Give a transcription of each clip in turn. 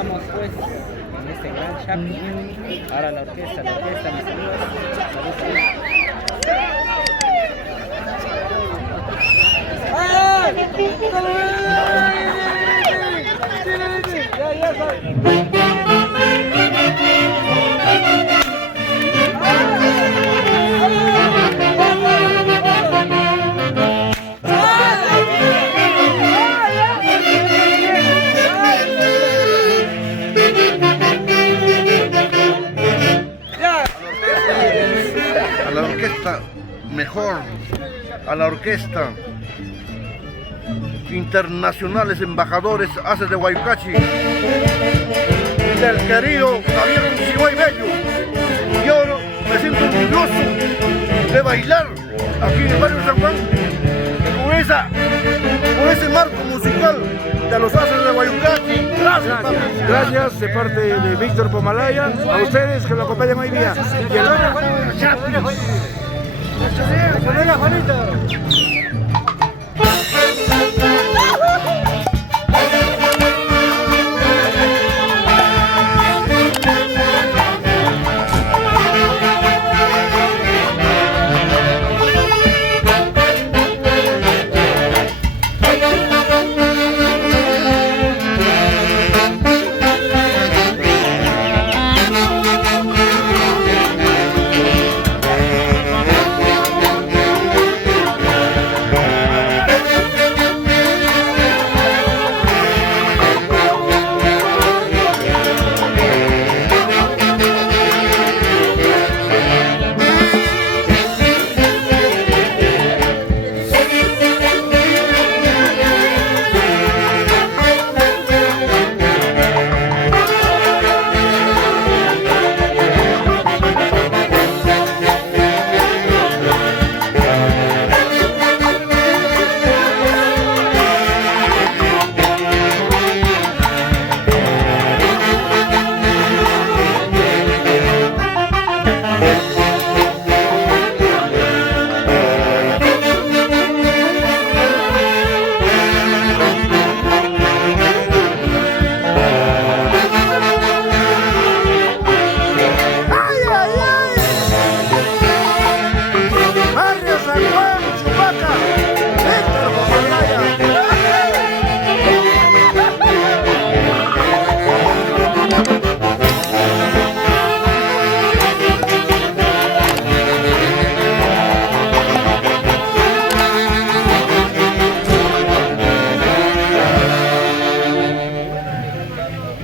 estamos pues en este gran shopping. Ahora la orquesta, mis amigos. Salud, a la orquesta mejor, a la orquesta internacionales embajadores hace de Guayucachi, del querido Javier Uncigüey Bello. Yo me siento orgulloso de bailar aquí en el barrio de San Juan con ese marco musical de los haces de Guayucachi. Gracias, papi. Gracias de parte de Víctor Pomalaya, a ustedes que lo acompañan hoy día. Y el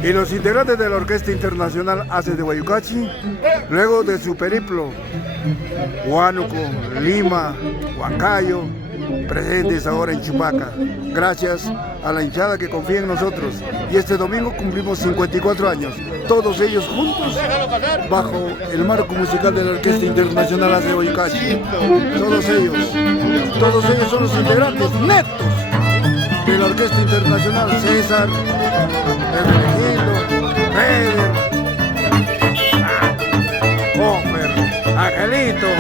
Y los integrantes de la Orquesta Internacional Haces de Guayucachi, luego de su periplo, Huánuco, Lima, Huancayo, presentes ahora en Chupaca, gracias a la hinchada que confía en nosotros. Y este domingo cumplimos 54 años, todos ellos juntos, bajo el marco musical de la Orquesta Internacional Haces de Guayucachi. Todos ellos son los integrantes netos de la Orquesta Internacional: César, Hermenegildo, Peder, Homer, Angelito,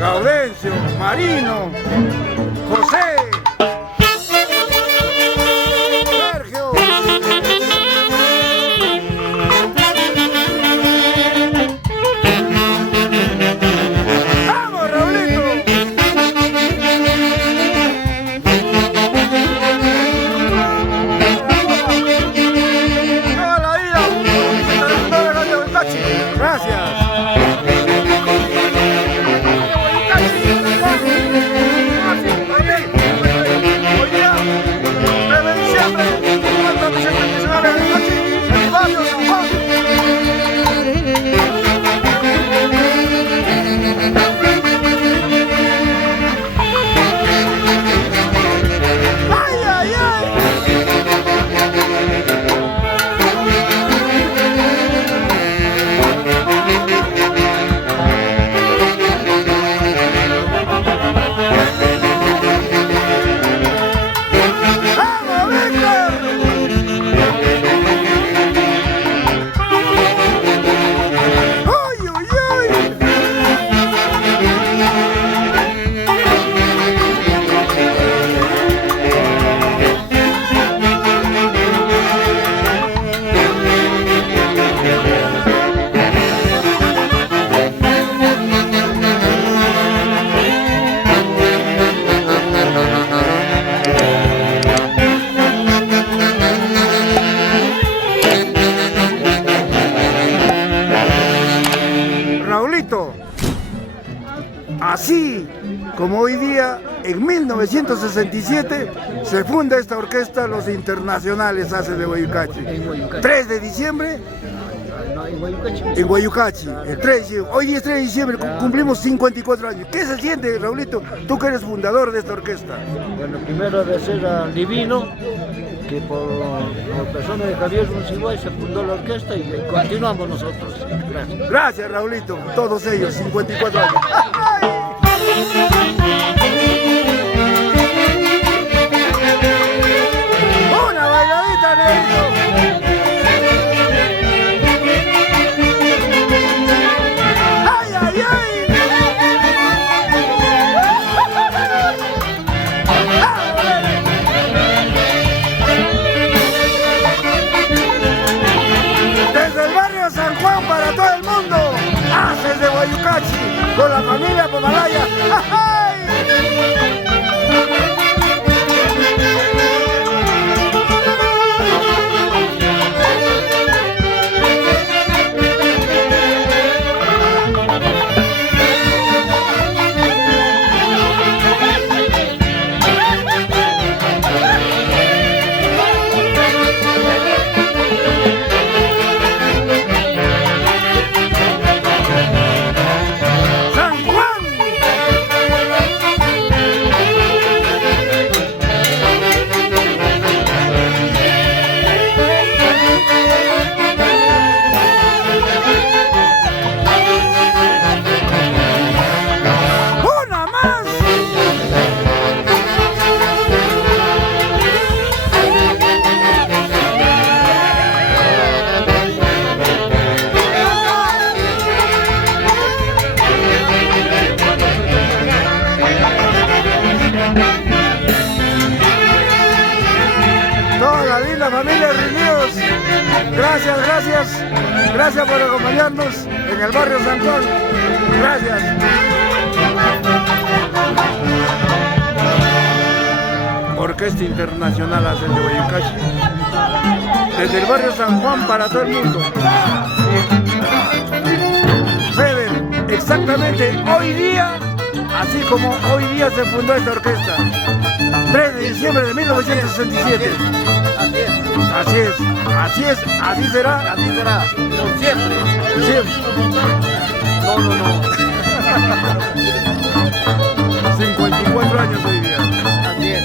Gaudencio, Marino, José, Sergio. ¡Vamos, Raulito! Gracias. Así como hoy día, en 1967, se funda esta orquesta, los Internacionales Haces de Guayucachi. 3 de diciembre, en Guayucachi, el 3 de diciembre. Hoy día es 3 de diciembre, cumplimos 54 años. ¿Qué se siente, Raulito? Tú que eres fundador de esta orquesta. Bueno, primero agradecer al Divino, que por personas de Javier Monsiváis se fundó la orquesta y continuamos nosotros. Gracias. Gracias, Raulito, todos ellos, 54 años. ¡Una bailadita, Negrito! ¡Ay, ay, ay! Desde el barrio San Juan para todo el mundo, Haces de Guayucachi, con la familia Pomalaya. ¡Ay! Familia Reunidos, gracias por acompañarnos en el barrio San Juan, gracias. Orquesta Internacional Haces de Guayucachi, desde el barrio San Juan para todo el mundo. Feder, exactamente hoy día, así como hoy día se fundó esta orquesta, 3 de diciembre de 1967. Así será. Por siempre. Siempre. No. 54 años hoy día. Así es.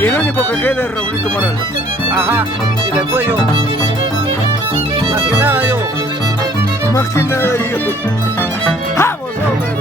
Y el único que queda es Raulito Morales. Ajá, y después yo. Más que nada yo. Más que nada yo. ¡Vamos, hombre!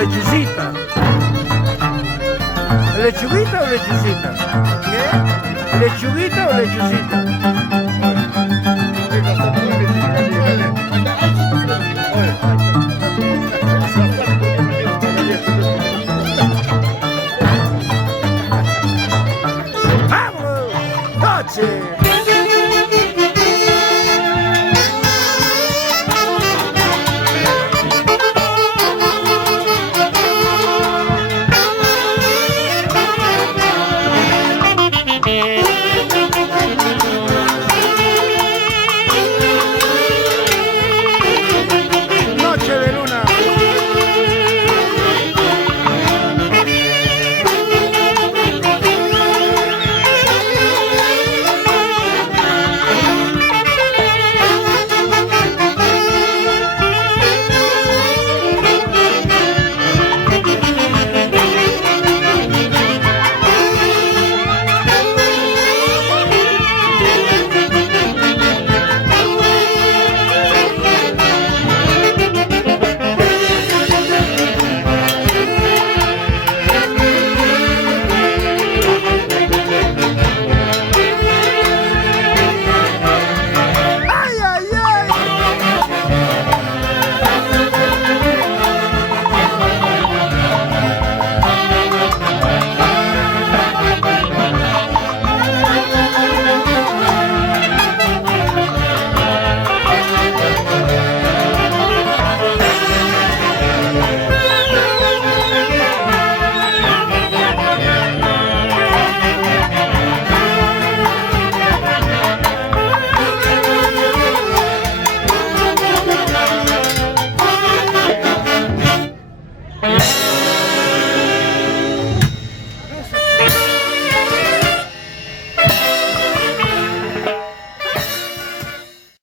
lechucita. ¿Lechuguita o lechucita? ¿Qué? ¿Lechuguita o lechucita? noche.